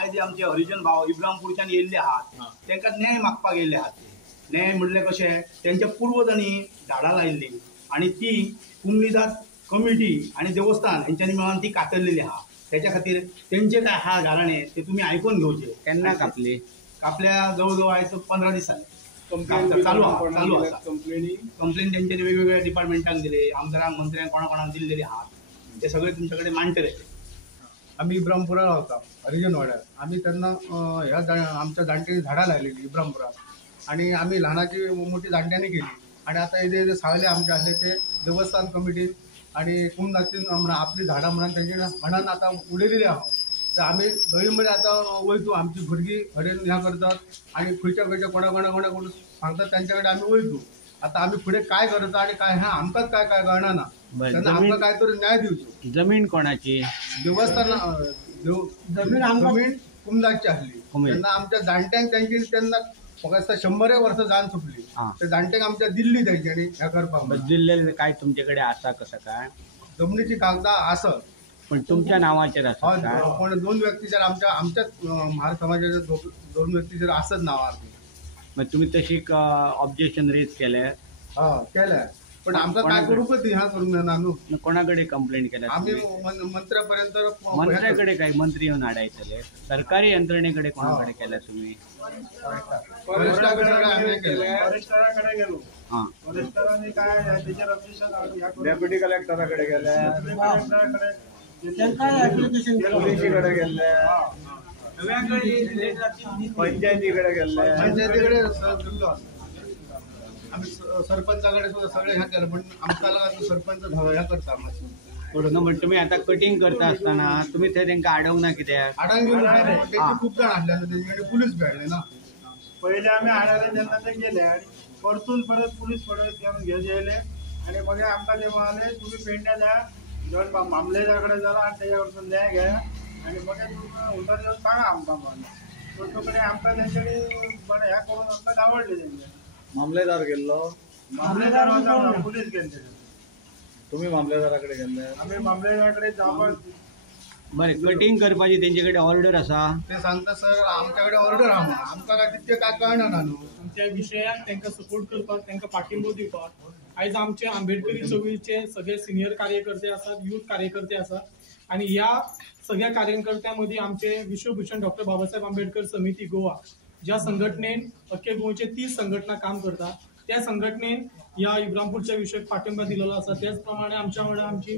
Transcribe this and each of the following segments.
आयज आमचे हरिजन भाव इब्राहिमपूरच्यान येयल्ले आहात तांकां न्याय मागपाक येयल्ले आहात। न्याय म्हणलें कशें, तेंच्या पुर्वजांनी झाडां लायिल्ली आनी ती कुमनीदाद कमिटी आनी देवस्थान हेंच्यांनी मेळोन ती कातरलेली आहा। त्याच्या खातीर तेंचे काय आहा गाराणे ते तुमी आयकून घेवचे। केन्ना कापली? कापल्या जवळ आयज 15 दीस जाले। चालू आसा कंप्लेन तेंच्यांनी वेगवेगळ्या डिपार्टमेंटांक दिले, आमदारांक मंत्र्यांक कोणाक दिल्लेले आहात। ते सगळे तुमचे कडेन मांडटले। आम्ही इब्राहिमपुरा रावता हरिजन वाड्यार। आम्ही त्यांना ह्या आमच्या जाणट्यांनी झाडां लायलेली इब्राहिमपुरात आणि आम्ही लहानाची मोठी जाणट्यांनी केली आणि आता हे सावले आमचे आसले ते देवस्थान कमिटीन आणि कुमदातीन आपली झाडां म्हणून त्यांच्या मनान आता उडयलेली आहात। तर आम्ही गळीमध्ये आता वयतू, आमची भुरगीं हरेन ह्या करतात आणि खंयच्या कोणा सांगतात त्यांच्याकडे आम्ही वयतू। आता आम्ही पुढे काय करता आणि काय ह्या आमकांच काय कळना ना, त्यांना आमकां काय तरी न्याय दिवचो। जमीन कोणाची? देवस्थान जमीन कुमदाची आसली। तेन्ना आमच्या जाणट्यांक त्यांची तेन्ना फक्त 100 वर्सां जावन सुटली। त्या जाणट्यांक आमच्या दिल्ली तेंच्यांनी ह्या करपाक। दिल्लेले काय तुमच्याकडे आसा कसं काय? जमनीची कागदां आसत पण तुमच्या नावाचेर आसा काय? पण 2 व्यक्तीचेर आमच्याच महार समाजाच्या 2 व्यक्तीचेर आसत नांवार। मग तुम्ही तशी ऑब्जेक्शन रेज केले? केल्या, पण आमकां काय करूंकच ह्या करूंक ना न्हू। कोणाकडे कंप्लेंट केल्या? आम्ही मंत्र्यापर्यंत मंत्र्याकडे काय? मंत्री येऊन आडायतले? सरकारी यंत्रणेकडे कोणाकडे केल्या तुम्ही? वरिष्ठाकडे आम्ही केल्या। वरिष्ठाकडे गेलो। वरिष्ठांनी काय त्याच्यावर ऑब्जेक्शन डेप्युटी कलेक्टराकडे गेल्या, पोलिसीकडे गेल्या, पंचायतीकडे गेल्या। पंचायतीकडे आम्ही सरपंचाकडे सुद्धा सगळे ह्या केलं, पण आमकां सरपंच ह्या करता म्हणून मग तुम्ही आता कटिंग करता असताना तुम्ही ते त्यांना अडवून ना कित्याक? आडांक गेलो त्यांची खूप जण आसले तेंच्याकडे पुलीस भेटले ना। पहिले आम्ही आडायला त्यांना ते गेले आणि परतून परत पोलीस पडत येऊन घेऊन येले आणि मग आमकां ते म्हणाले तुम्ही पेंड्या द्या, जेव्हा मामलेदाराकडे जाला आणि त्याच्याकडून न्याय घ्या आणि मग तुम्ही उतर येऊन सांगा आमकां म्हणून। तो कडेन आमकां तेंच्यानी ह्या करून आमकां आवडले तेंचे। मामलेदार गेल्लो? मामलेदार होता, पोलीस गेले। तुम्ही मामलेदाराकडे गेले? आम्ही मामलेदाराकडे जावं। बरें, कटिंग करपाची तेंचे कडेन ऑर्डर आसा? ते सांगता सर आमच्याकडे ऑर्डर आहा, आमकां काय तितके काय कळना ना न्हू। त्या विशयाक तांकां सपोर्ट करपाक, तांकां पाठिंबो दिवपाक आयज आमचे आंबेडकरी चळवळीचे सगळे सिनियर कार्यकर्ते आसात, युथ कार्यकर्ते आसात आणि ह्या सगळ्या कार्यकर्त्यां मदीं आमचे विश्वभूषण डॉक्टर बाबासाहेब आंबेडकर समिती गोवा ज्या संघटनेन अख्खे गोंयचे 30 संघटना काम करतात, त्या संघटनेन ह्या इब्राहिमपूरच्या विशयाक पाठिंबा दिलेलो आसा। त्याच प्रमाणे आमच्या वांगडा आमची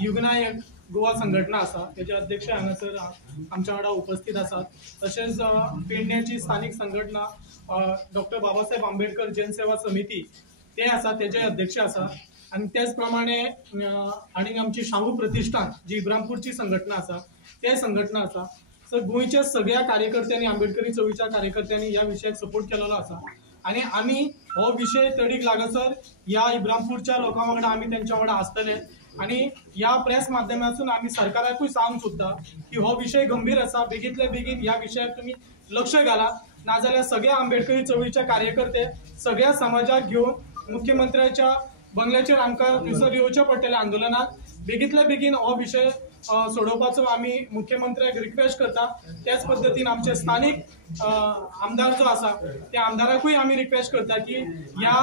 युगनायक गोवा संघटना आसा, त्याचे अध्यक्ष हांगासर आमच्या वांगडा उपस्थित आसात। तशेंच पेडण्याची स्थानिक संघटना डॉक्टर बाबासाहेब आंबेडकर जनसेवा समिती ते आसा, त्याचे अध्यक्ष आसा आणि त्याच प्रमाणे आणि आमची शाहू प्रतिष्ठान जी इब्राहिमपूरची संघटना आसा ते संघटना आसा। सर गोंयच्या सगळ्या कार्यकर्त्यांनी, आंबेडकरी चळवळीच्या कार्यकर्त्यांनी ह्या विशयाक सपोर्ट केलेलो आसा आणि आम्ही हो विषय तडीक लागसर ह्या इब्राहिमपूरच्या लोकां वांगडा आम्ही त्यांच्या वांगडा आसतले आणि ह्या प्रेस माध्यमातून आम्ही सरकाराकूय सांगूंक सोदता की हो विषय गंभीर आसा, बेगीतल्या बेगीन ह्या विशयाक तुम्ही लक्ष घाला, नाजाल्यार सगळे आंबेडकरी चळवळीचे कार्यकर्ते सगळ्या समाजाक घेऊन मुख्यमंत्र्याच्या बंगल्याचेर आमकां थंयसर येवचें पडटलें आंदोलनाक। बेगीतल्या बेगीन हो विषय सोडोवपाचो आम्ही मुख्यमंत्र्याक रिक्वेस्ट करता। त्याच पद्दतीन आमचे स्थानिक आमदार जो आसा त्या आमदाराकूय आम्ही रिक्वेस्ट करता की ह्या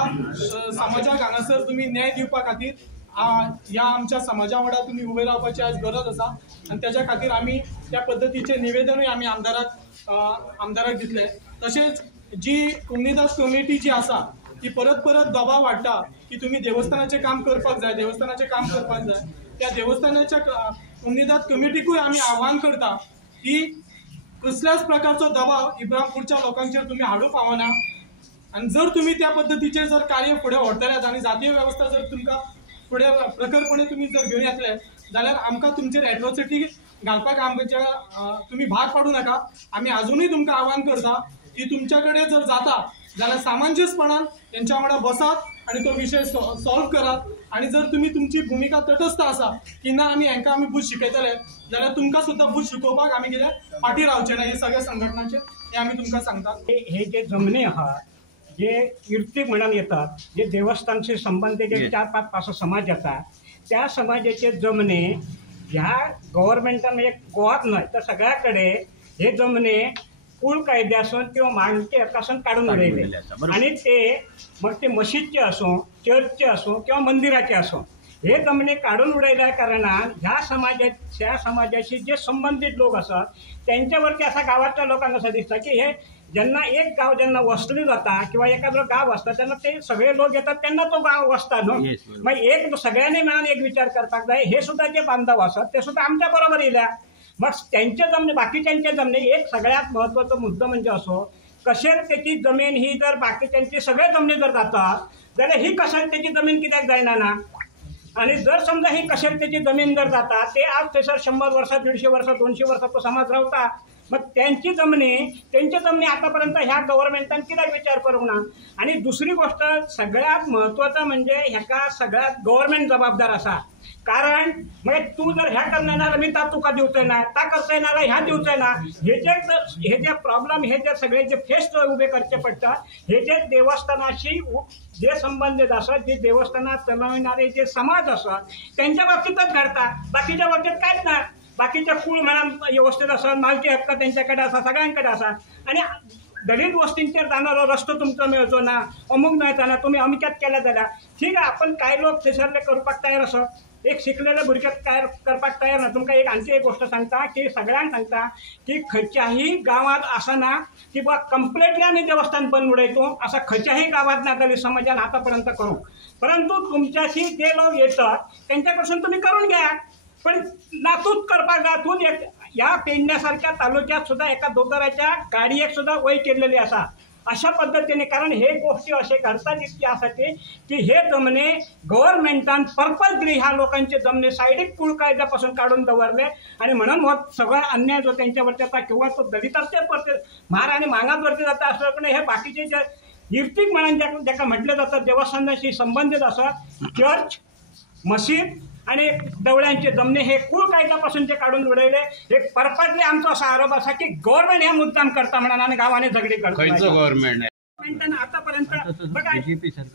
समाजाक हांगासर तुम्ही न्याय दिवपा खातीर ह्या आमच्या समाजा वांगडा तुम्ही उबे रावपाची आज गरज आसा आणि त्याच्या खातीर आम्ही त्या पद्दतीचे निवेदनूय आम्ही आमदाराक दितले। तशेंच जी कुमनीदाद कमिटी जी आसा ती परत परत दबाव वाडटा की तुम्ही देवस्थानाचे काम करपाक जाय, देवस्थानाचे काम करपाक जाय। त्या देवस्थानाच्या कुमनीदाद कमिटीकूय आम्ही आव्हान करता की कसल्याच प्रकारचो दबाव इब्राहिमपूरच्या लोकांचेर तुम्ही हाडूंक फावना आणि जर तुम्ही त्या पद्दतीचे जर कार्य फुडें व्हरतल्यात आणि जातीय वेवस्था जर तुमकां फुडें प्रखरपणे तुम्ही जर घेवन येतले जाल्यार आमकां तुमचेर एट्रॉसिटी घालपाक आमच्या तुम्ही भाग पाडू नाका। आम्ही अजूनही तुमकां आव्हान करता की तुमच्याकडे जर जाता जाल्यार सामंजस्यपणान तेंच्या वांगडा बसात आणि तो विषय सॉल्व करात आणि जर तुम्ही तुमची भूमिका तटस्थ आसा की ना आम्ही बूथ शिकयतले जाल्यार तुमकां सुद्धा बूथ शिकोवपाक आम्ही कितें फाटी रावचे ना। हे सगळ्या संघटनांचे हे आम्ही तुमकां सांगतात। हे जे जमनी आहात जे कीर्ती म्हणून येतात, जे देवस्थानशी संबंधित जे 4-5 समाज येतात, त्या समाजाचे जमनी ह्या गव्हर्नमेंटान म्हणजे गोवाच न्हय तर सगळ्याकडे हे जमने कुळ कायद्यासून किंवा मागचे हक्कासून काढून उडयले उडयले आसा, बरोबर. आणि ते मग ते मशीदचे असो, चर्चचे असो किंवा मंदिराचे असो, हे जमने काढून उडयल्या कारणान ह्या समाजाशी जे संबंधित लोक असतात त्यांच्यावरती असा गावातल्या लोकांना असं दिसतं की हे ज्यांना एक गाव ज्यांना वसली जाता किंवा एखादं गाव असतं त्यांना ते सगळे लोक येतात त्यांना तो गाव वसता न्हू. Yes, बरोबर. मग एक सगळ्यांनी मिळून एक विचार करपाक जाय, हे सुद्धा जे बांधव असतात ते सुद्धा आमच्या बरोबर येयल्या. मग त्यांचे जमणे बाकीच्यांचे जमणे एक सगळ्यात महत्वाचा मुद्दा म्हणजे असो, कशेरतेची जमीन ही जर बाकीच्यांची सगळे जमनी जर जातात जाल्यार ही कशेरतेची जमीन कित्याक जायना ना. आणि जर समजा ही कशेरतेची जमीन जर जाता ते आज थंयसर 100 वर्सां 150 वर्सां 200 वर्सां तो समाज रावता. मग त्यांची जमनी आतापर्यंत ह्या गव्हर्नमेंटान कित्याक विचार करूंक ना. आणि दुसरी गोष्ट सगळ्यात महत्वाचं म्हणजे ह्याका सगळ्यात गव्हर्नमेंट जबाबदार असा. कारण म्हणजे तू जर ह्या करणार ना मी ता तुका दिवचंय ना, ता करता येणार ह्या दिवचंय ना, हे जे प्रॉब्लेम हे जे सगळे जे फेस उभे करचे पडतात हे जे देवस्थानाशी जे संबंधित असतात, जे देवस्थानात चालवणारे जे समाज असतात त्यांच्या बाबतीतच घडतात, बाकीच्या बाबतीत काहीच नाही. बाकीच्या कुळ म्हणा व्यवस्थित असतात, मालकी हक्क त्यांच्याकडे असा, सगळ्यांकडे असा. आणि दलित वस्तींचेर जाणारो रस्तो तुमचो मेळचो ना, अमूक मेळचा ना, तुम्ही अमक्यात केला जाल्यार ठीक आहे. आपण काय लोक थंयसरले करपाक तयार असो, एक शिकलेल्या भुरग्याक तयार करपाक तयार ना. तुमकां आणखी एक गोष्ट सांगता की सगळ्यांक सांगता की खंयच्याही गावात असं ना की बा कंप्लिटली आम्ही देवस्थान बंद उडयतो असं खंयच्याही गावात ना दलित समाजान आतापर्यंत करू. परंतु तुमच्याशी जे लोक येतात त्यांच्यापासून तुम्ही करून घ्या, पण नातूच करपाक जाय. तूच ह्या पेडण्यासारख्या तालुक्यात सुद्धा एका दोतोराच्या गाडयेक सुद्धा वय केलेली असा अशा पद्धतीने. कारण हे गोष्टी असे घडतात यासाठी की हे जमने गव्हर्नमेंटान पर्पजली ह्या लोकांचे जमने सायडीक कुळ कायद्यापासून काढून दवरले. आणि म्हणून मग सगळा अन्याय जो त्यांच्यावरती जाता किंवा तो दलितांच्याच वरती म्हार आणि मागांवरती जाता असं पण हे बाकीचे जे इर्तिक म्हणून ज्याका म्हटलं जातं देवस्थानाशी संबंधित असतात, चर्च, मशीद आणि देवळ्यांचे जमने हे कुळ कायद्यापासून जे काढून उडयले हे पर्पजली आमचा असा आरोप असा की गव्हर्नमेंट हे मुद्दाम करता म्हणून आणि गावाने झगडी करता. गव्हर्नमेंट आतापर्यंत बघा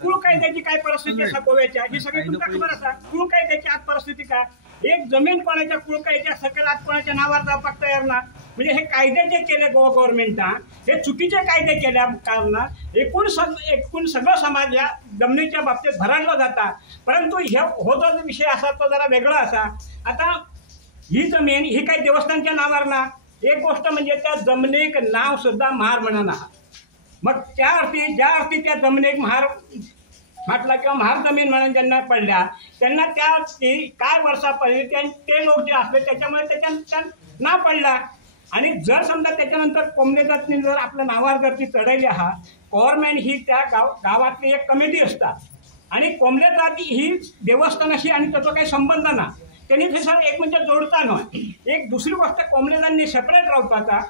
कुळ कायद्याची काय परिस्थिती असा गोव्याच्या ही सगळी तुमका खबर असा. कुळ कायद्याची आज परिस्थिती काय, एक जमीन कोणाच्या कुळ कायद्या सकल आज कोणाच्या नावावर जावपाक तयार ना. म्हणजे हे कायदे जे केले गोवा गव्हर्नमेंटान हे चुकीचे कायदे केल्या कारणान एकूण सगळं समाज या जमनीच्या बाबतीत भरडला जाता. परंतु हो जो विषय असा तो जरा वेगळा असा. आता ही जमीन ही काही देवस्थानच्या नावावर ना. एक गोष्ट म्हणजे त्या जमनीक नाव सुद्धा महार म्हणून आहात. मग ज्या अर्थी त्या जमनीक महार म्हटला किंवा महार जमीन म्हणून ज्यांना पडल्या त्यांना त्या काय वर्षा पडली ते लोक जे असले त्याच्यामुळे त्याच्या नाव पडला. आणि जर समजा त्याच्यानंतर कोमलेदातनी जर आपल्या नावावर जर ती चढवली आहात, गव्हर्नमेंट ही त्या गावातली एक कमिटी असतात आणि कोमलेदात ही देवस्थानाशी आणि त्याचा काही संबंध ना. त्यांनी थंयसर एक म्हणजे जोडता न्हय. एक दुसरी गोष्ट कोमलेदांनी सेपरेट रावपाचा.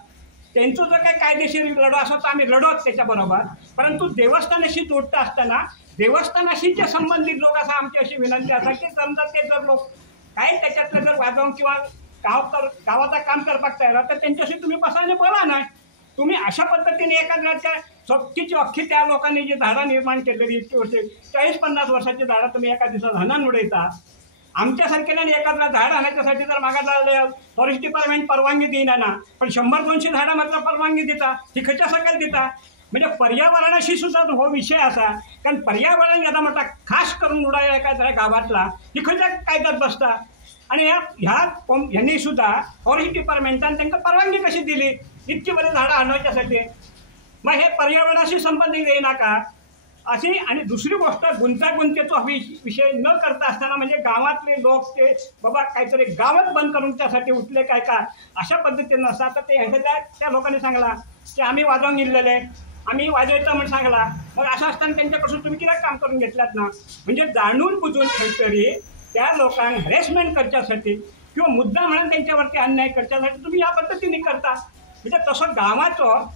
त्यांचं जर काही कायदेशीर लढो असो तर आम्ही लढोच त्याच्याबरोबर. परंतु देवस्थानाशी जोडता असताना देवस्थानाशी जे संबंधित लोक असा आमची अशी विनंती असा की समजा ते जर लोक काही त्याच्यातलं जर वाजवून किंवा गावाचा काम करपाक तयार तर त्यांच्याशी तुम्ही बसायला बोला नाही. तुम्ही अशा पद्धतीने एखाद्याच्या चक्कीची अख्खी त्या लोकांनी जी झाडं निर्माण केलेली इतकी वर्षे 40-50 वर्षाची झाडं तुम्ही एका दिवसात हनन उडयता. आमच्यासारख्याने एखादा झाड आणायच्यासाठी जर मागा फॉरेस्ट डिपार्टमेंट परवानगी देईना ना, पण 100-200 झाडं मात्र परवानगी देता. ती खंयच्या सकल दिता. म्हणजे पर्यावरणाशी सुद्धा हो विषय असा. कारण पर्यावरण येता म्हणटा खास करून उडायला एखाद्या गावातला ही खंयच्या कायद्यात बसता. आणि ह्यांनी सुद्धा फॉरेस्ट डिपार्टमेंटान त्यांना परवानगी कशी दिली इतकी बरे झाडं आणण्याच्यासाठी. मग हे पर्यावरणाशी संबंधित येईना का अशी. आणि दुसरी गोष्ट गुंतागुंतीचा विषय न करता असताना म्हणजे गावातले लोक ते बाबा काहीतरी गावच बंद करून त्यासाठी उठले काय का अशा पद्धतीनं असतात. तर ते ह्याच्या त्या लोकांनी सांगला की आम्ही वाजवून गेलेले आम्ही वाजवायचं म्हणून सांगला. मग असं असताना त्यांच्यापासून तुम्ही किती काम करून घेतलात ना. म्हणजे जाणून बुजून काहीतरी त्या लोकांना हॅरेसमेंट करण्यासाठी किंवा मुद्दा म्हणून त्यांच्यावरती अन्याय करण्यासाठी तुम्ही या पद्धतीने करता. म्हणजे तसं गावाचं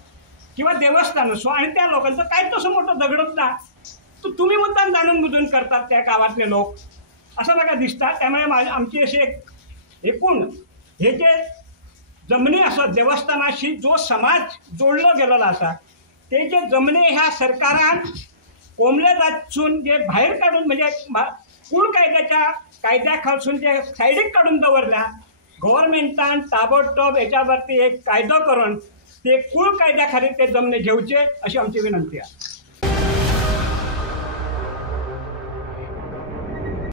किंवा देवस्थान असो आणि त्या लोकांचं काय तसं मोठं दगडत ना तर तुम्ही मुद्दाम जाणून बुजून करतात त्या गावातले लोक असं मला दिसतात. त्यामुळे आमची अशी एक एकूण हे जे जमनी असत देवस्थानाशी जो समाज जोडला गेलेला असा ते जे जमने ह्या सरकारान कोमलेदातसून जे बाहेर काढून म्हणजे कुळ कायद्याच्या कायद्याखालसून जे सायडीक काढून दवरल्या गव्हर्नमेंटान ताबडतोब याच्या वरती एक कायदो करून ते कूळ कायद्या खातीर ते जमनी घेवचे अशी आमची विनंती आहे.